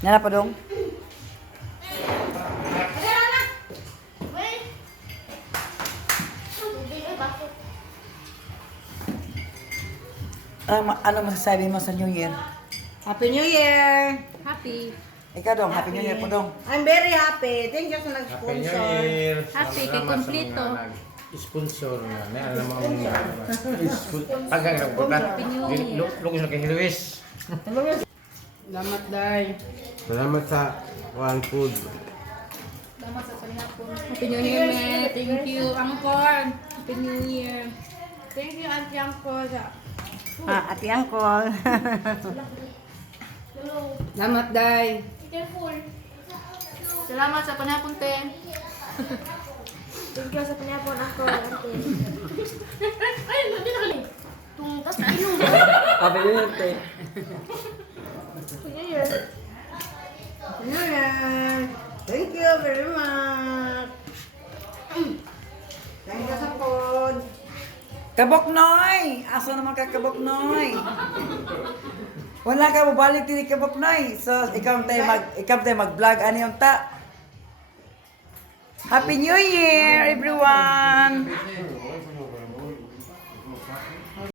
Nana pa dong? Ano masasabi mo sa New Year? Happy New Year! Happy. Ikaw dong, Happy New Year po dong. I'm very happy. Thank you sa Happy New nag-sponsor. Year. Happy kay Salamat sa kumplito. mga nag-sponsor na. Ano namang tagang ng bulan. Happy New Year. Lugos na kay Luis. Salamat, Day. Salamat sa One Food. Happy New Year, me. Thank you, Angkor. Happy New Year. Thank you, Auntie Angkol. Ate Angkol. Salamat, Day. Salamat sa panapunte. Thank you sa pinapon ako, ate. Ay, hindi na kali. Tungkas na ino. Happy New Year, te. New Year. New Year. Thank you very much. Thank you sa food. Kabok Noy! Asa naman ka Kabok Noy? Wala ka mabalik din Kabok Noy. So ikaw tayo mag-vlog ano yung ta? Happy New Year everyone!